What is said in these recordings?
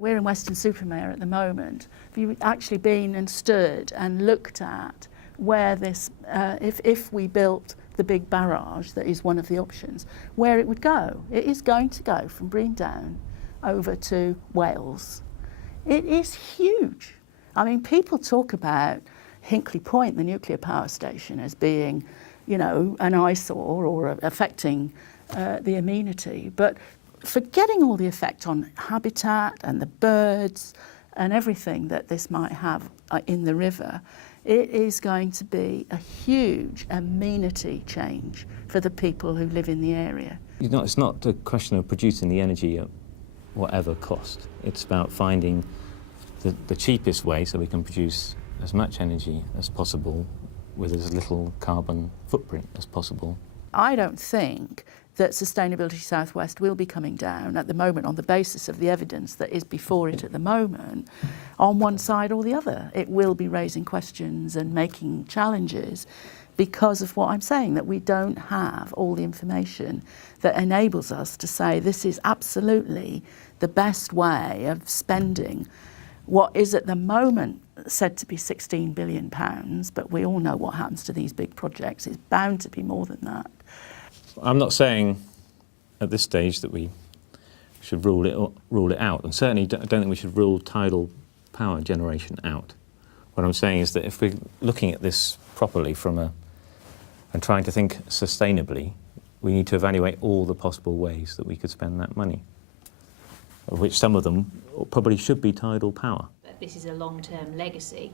We're in Weston-super-Mare at the moment. Have you actually been and stood and looked at where this, if we built the big barrage, that is one of the options, where it would go? It is going to go from Brean Down over to Wales. It is huge. I mean, people talk about Hinkley Point, the nuclear power station, as being, you know, an eyesore or affecting the amenity, but forgetting all the effect on habitat and the birds and everything that this might have in the river, it is going to be a huge amenity change for the people who live in the area. You know, it's not a question of producing the energy at whatever cost. It's about finding the cheapest way so we can produce as much energy as possible with as little carbon footprint as possible. I don't think that Sustainability South West will be coming down at the moment on the basis of the evidence that is before it at the moment on one side or the other. It will be raising questions and making challenges because of what I'm saying, that we don't have all the information that enables us to say this is absolutely the best way of spending what is at the moment said to be £16 billion, but we all know what happens to these big projects. It's bound to be more than that. I'm not saying at this stage that we should rule it out, and certainly don't think we should rule tidal power generation out. What I'm saying is that if we're looking at this properly and trying to think sustainably, we need to evaluate all the possible ways that we could spend that money, of which some of them probably should be tidal power. This is a long-term legacy,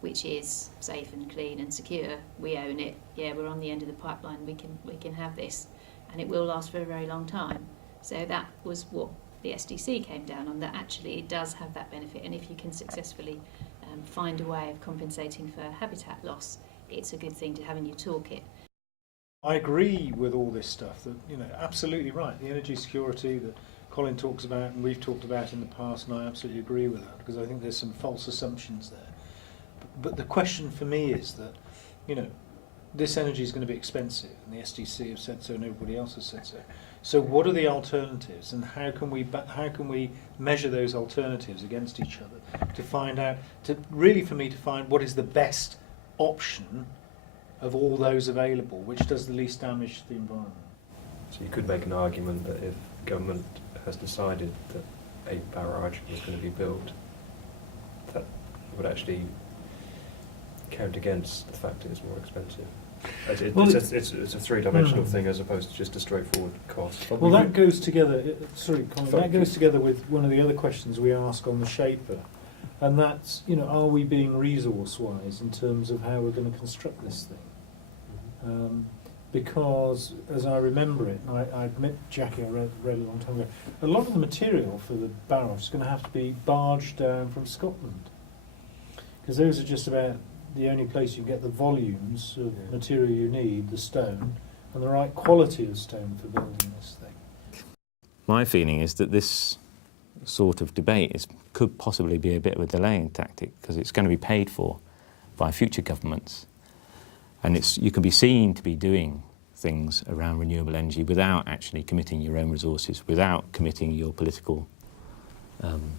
which is safe and clean and secure. We own it. Yeah, we're on the end of the pipeline. We can have this, and it will last for a very long time. So that was what the SDC came down on. That actually it does have that benefit, and if you can successfully find a way of compensating for habitat loss, it's a good thing to have in your toolkit. I agree with all this stuff. That, you know, absolutely right. The energy security that Colin talks about and we've talked about in the past, and I absolutely agree with that, because I think there's some false assumptions there. But the question for me is that, you know, this energy is going to be expensive, and the SDC have said so, and everybody else has said so. So what are the alternatives, and how can we measure those alternatives against each other to find out, for me to find what is the best option of all those available, which does the least damage to the environment? So you could make an argument that if government has decided that a barrage is going to be built, that would actually count against the fact that it's more expensive. It's a three-dimensional thing as opposed to just a straightforward cost. Well, that goes together. Sorry, Colin. That goes together with one of the other questions we ask on the Shaper, and that's, you know, are we being resource-wise in terms of how we're going to construct this thing? Because, as I remember it, and I admit, Jackie, I read a long time ago, a lot of the material for the barrage is going to have to be barged down from Scotland, because those are just about the only place you get the volumes of material you need, the stone, and the right quality of stone for building this thing. My feeling is that this sort of debate could possibly be a bit of a delaying tactic, because it's going to be paid for by future governments. And you can be seen to be doing things around renewable energy without actually committing your own resources, without committing your political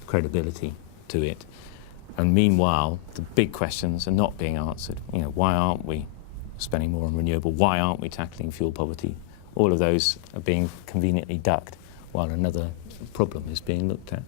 credibility to it. And meanwhile, the big questions are not being answered. You know, why aren't we spending more on renewable? Why aren't we tackling fuel poverty? All of those are being conveniently ducked while another problem is being looked at.